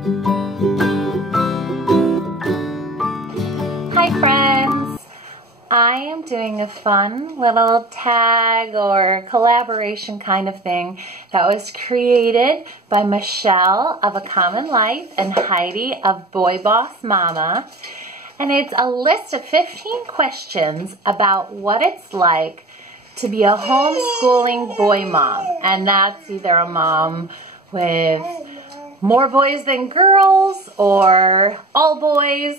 Hi friends! I am doing a fun little tag or collaboration kind of thing that was created by Michelle of A Common Life and Heidi of Boy Boss Mama. And it's a list of 15 questions about what it's like to be a homeschooling boy mom. And that's either a mom with more boys than girls, or all boys,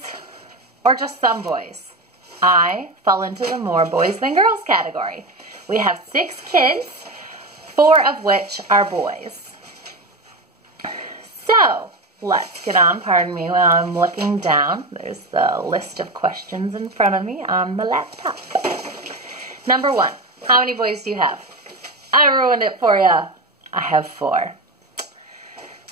or just some boys. I fall into the more boys than girls category. We have 6 kids, 4 of which are boys. So let's get on. Pardon me while I'm looking down. There's the list of questions in front of me on my laptop. Number 1, how many boys do you have? I ruined it for you. I have 4.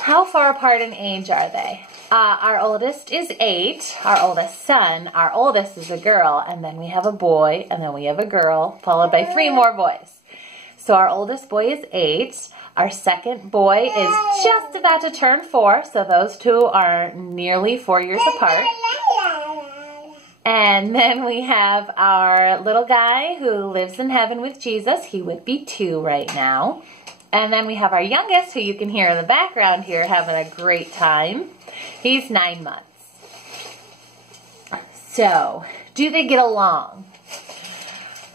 How far apart in age are they? Our oldest is 8, our oldest son. Our oldest is a girl, and then we have a boy, and then we have a girl, followed by 3 more boys. So our oldest boy is 8. Our second boy is just about to turn 4, so those 2 are nearly 4 years apart. And then we have our little guy who lives in heaven with Jesus. He would be 2 right now. And then we have our youngest, who you can hear in the background here having a great time. He's 9 months. So, do they get along?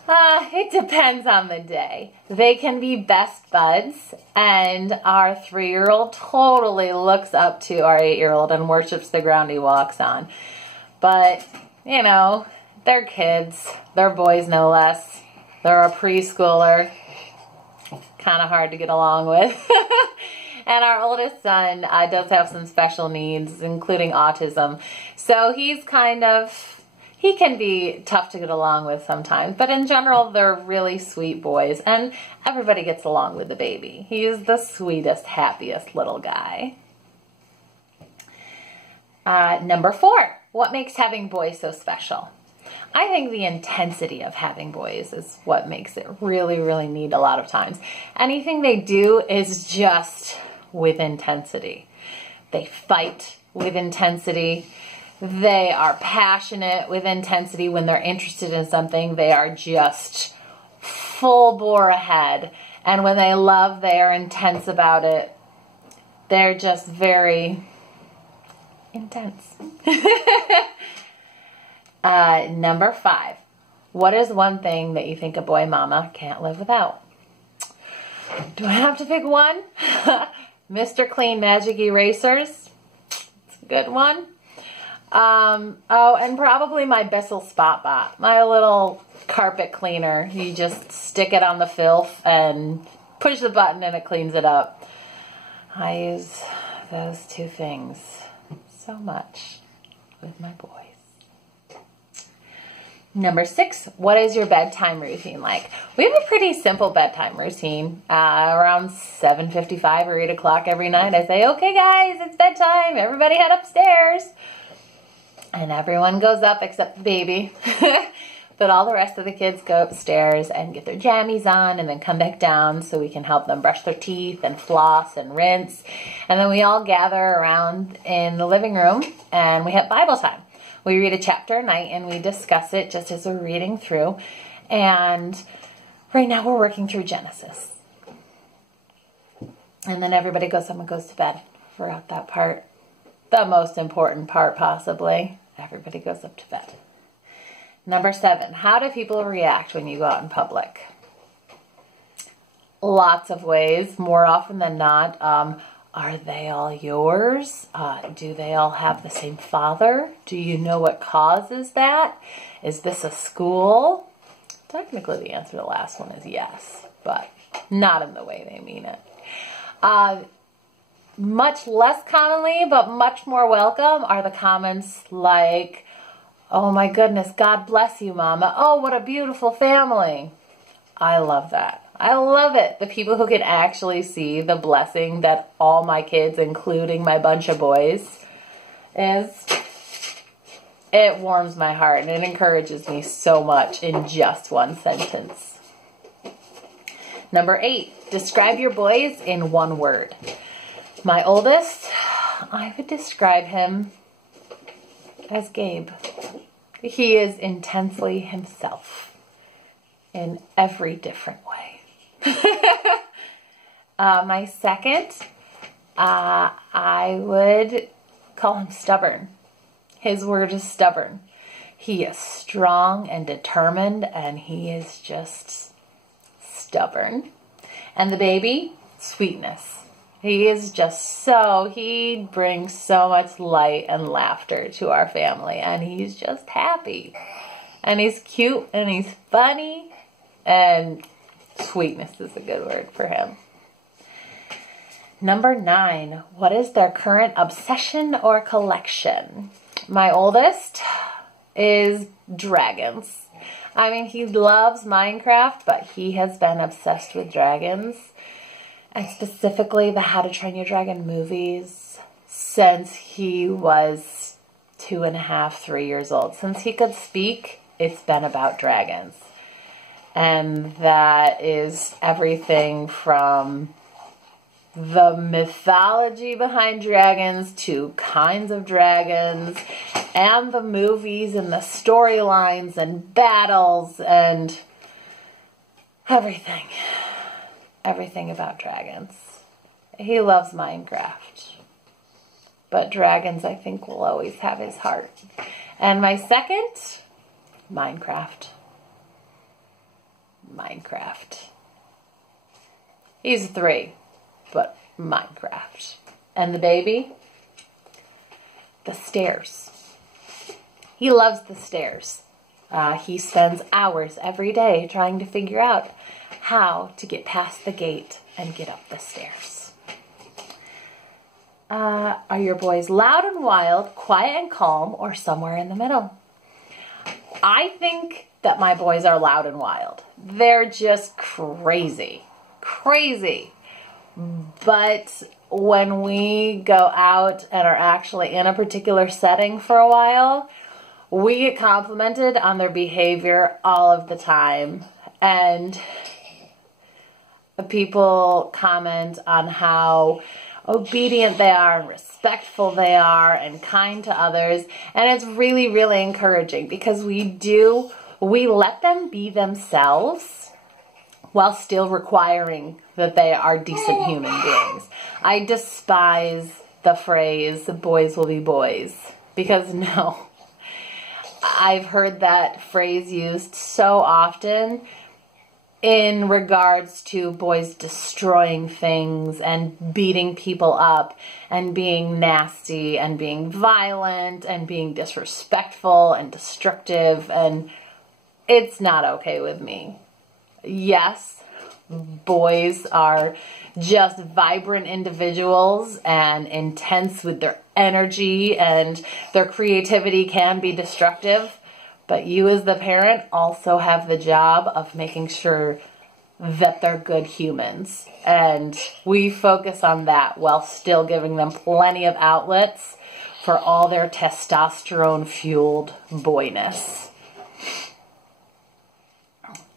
It depends on the day. They can be best buds, and our 3-year-old totally looks up to our 8-year-old and worships the ground he walks on. But, you know, they're kids. They're boys no less. They're a preschooler. Kind of hard to get along with. And our oldest son does have some special needs, including autism. So he can be tough to get along with sometimes. But in general, they're really sweet boys. And everybody gets along with the baby. He's the sweetest, happiest little guy. Number 4, what makes having boys so special? I think the intensity of having boys is what makes it really, really neat a lot of times. Anything they do is just with intensity. They fight with intensity. They are passionate with intensity. When they're interested in something, they are just full bore ahead. And when they love, they are intense about it. They're just very intense. Number 5, what is one thing that you think a boy mama can't live without? Do I have to pick one? Mr. Clean Magic Erasers. It's a good one. Oh, and probably my Bissell Spot Bot, my little carpet cleaner. You just stick it on the filth and push the button and it cleans it up. I use those 2 things so much with my boys. Number 6, what is your bedtime routine like? We have a pretty simple bedtime routine. Around 7:55 or 8 o'clock every night, I say, okay guys, it's bedtime. Everybody head upstairs. And everyone goes up except the baby. But all the rest of the kids go upstairs and get their jammies on and then come back down so we can help them brush their teeth and floss and rinse. And then we all gather around in the living room and we have Bible time. We read a chapter a night and we discuss it just as we're reading through. And right now we're working through Genesis. And then everybody goes up and goes to bed. Forgot that part. The most important part possibly. Everybody goes up to bed. Number 7, how do people react when you go out in public? Lots of ways. More often than not, are they all yours? Do they all have the same father? Do you know what causes that? Is this a school? Technically, the answer to the last one is yes, but not in the way they mean it. Much less commonly, but much more welcome, are the comments like, oh my goodness, God bless you, Mama. Oh, what a beautiful family. I love that. I love it. The people who can actually see the blessing that all my kids, including my bunch of boys, is, it warms my heart and it encourages me so much in just one sentence. Number 8, describe your boys in one word. My oldest, I would describe him as Gabe. He is intensely himself in every different way. My second, I would call him stubborn. His word is stubborn. He is strong and determined, and he is just stubborn. And the baby, sweetness. He is just he brings so much light and laughter to our family, and he's just happy. And he's cute, and he's funny, and sweetness is a good word for him. Number 9, what is their current obsession or collection? My oldest is dragons. I mean, he loves Minecraft, but he has been obsessed with dragons, and specifically the How to Train Your Dragon movies, since he was 2.5, 3 years old. Since he could speak, it's been about dragons. And that is everything from the mythology behind dragons to kinds of dragons and the movies and the storylines and battles and everything. Everything about dragons. He loves Minecraft. But dragons, I think, will always have his heart. And my second, Minecraft. Minecraft. He's 3, but Minecraft. And the baby? The stairs. He loves the stairs. He spends hours every day trying to figure out how to get past the gate and get up the stairs. Are your boys loud and wild, quiet and calm, or somewhere in the middle? I think that my boys are loud and wild. They're just crazy. Crazy. But when we go out and are actually in a particular setting for a while, we get complimented on their behavior all of the time. And people comment on how obedient they are and respectful they are and kind to others. And it's really, really encouraging because we let them be themselves while still requiring that they are decent human beings. I despise the phrase, boys will be boys, because no, I've heard that phrase used so often in regards to boys destroying things and beating people up and being nasty and being violent and being disrespectful and destructive, and it's not okay with me. Yes, boys are just vibrant individuals and intense with their energy, and their creativity can be destructive. But you as the parent also have the job of making sure that they're good humans. And we focus on that while still giving them plenty of outlets for all their testosterone-fueled boyness.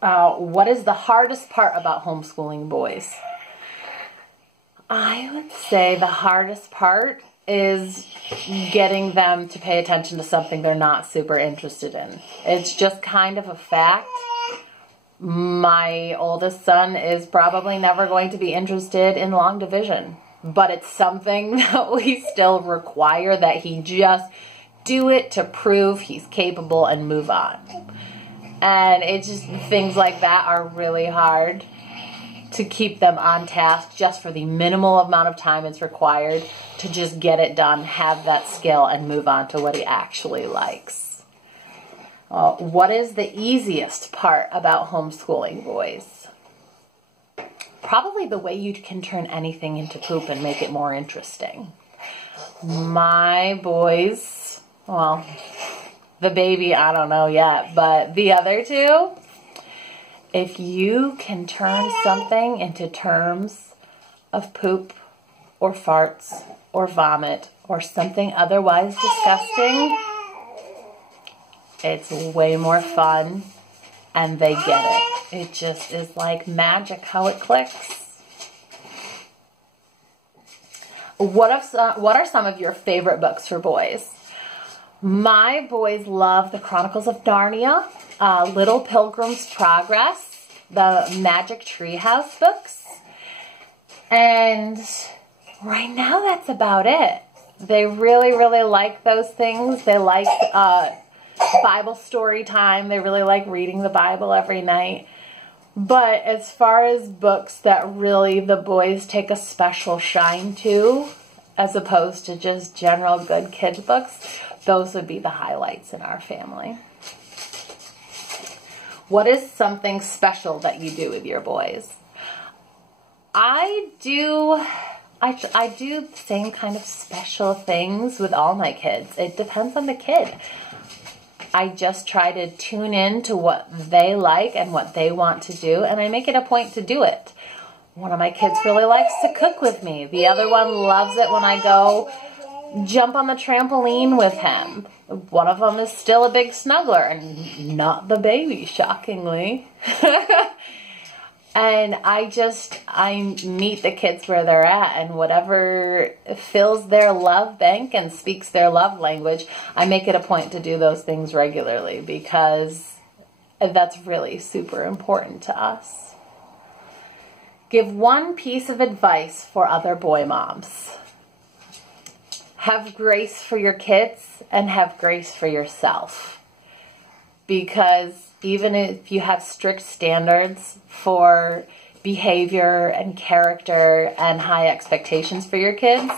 What is the hardest part about homeschooling boys? I would say the hardest part is getting them to pay attention to something they're not super interested in. It's just kind of a fact. My oldest son is probably never going to be interested in long division, but it's something that we still require that he just do it to prove he's capable and move on. And it's just things like that are really hard to keep them on task just for the minimal amount of time it's required to just get it done, have that skill, and move on to what he actually likes. What is the easiest part about homeschooling boys? Probably the way you can turn anything into poop and make it more interesting. My boys, well, the baby, I don't know yet, but the other two, if you can turn something into terms of poop or farts or vomit or something otherwise disgusting, it's way more fun and they get it. It just is like magic how it clicks. what are some of your favorite books for boys? My boys love the Chronicles of Narnia, Little Pilgrim's Progress, the Magic Treehouse books, and right now that's about it. They really, really like those things. They like Bible story time. They really like reading the Bible every night. But as far as books that really the boys take a special shine to, as opposed to just general good kids books, those would be the highlights in our family. What is something special that you do with your boys? I do the same kind of special things with all my kids. It depends on the kid. I just try to tune in to what they like and what they want to do, and I make it a point to do it. One of my kids really likes to cook with me. The other one loves it when I go jump on the trampoline with him. One of them is still a big snuggler, and not the baby, shockingly. And I meet the kids where they're at, and whatever fills their love bank and speaks their love language, I make it a point to do those things regularly because that's really super important to us. Give one piece of advice for other boy moms. Have grace for your kids and have grace for yourself. Because even if you have strict standards for behavior and character and high expectations for your kids,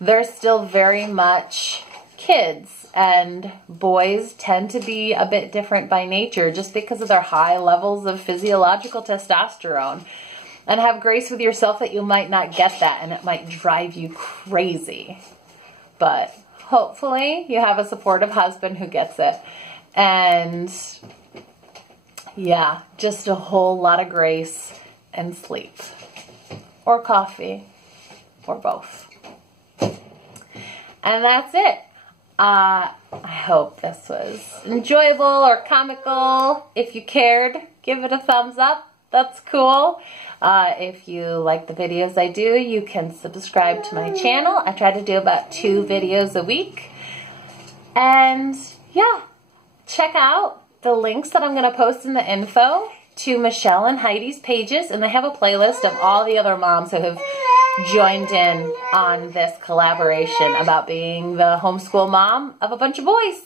they're still very much kids, and boys tend to be a bit different by nature just because of their high levels of physiological testosterone. And have grace with yourself that you might not get that, and it might drive you crazy. But hopefully you have a supportive husband who gets it. And yeah, just a whole lot of grace and sleep. Or coffee. Or both. And that's it. I hope this was enjoyable or comical. If you cared, give it a thumbs up. That's cool. If you like the videos I do, you can subscribe to my channel. I try to do about 2 videos a week. And yeah, check out the links that I'm going to post in the info to Michelle and Heidi's pages, and they have a playlist of all the other moms who have joined in on this collaboration about being the homeschool mom of a bunch of boys.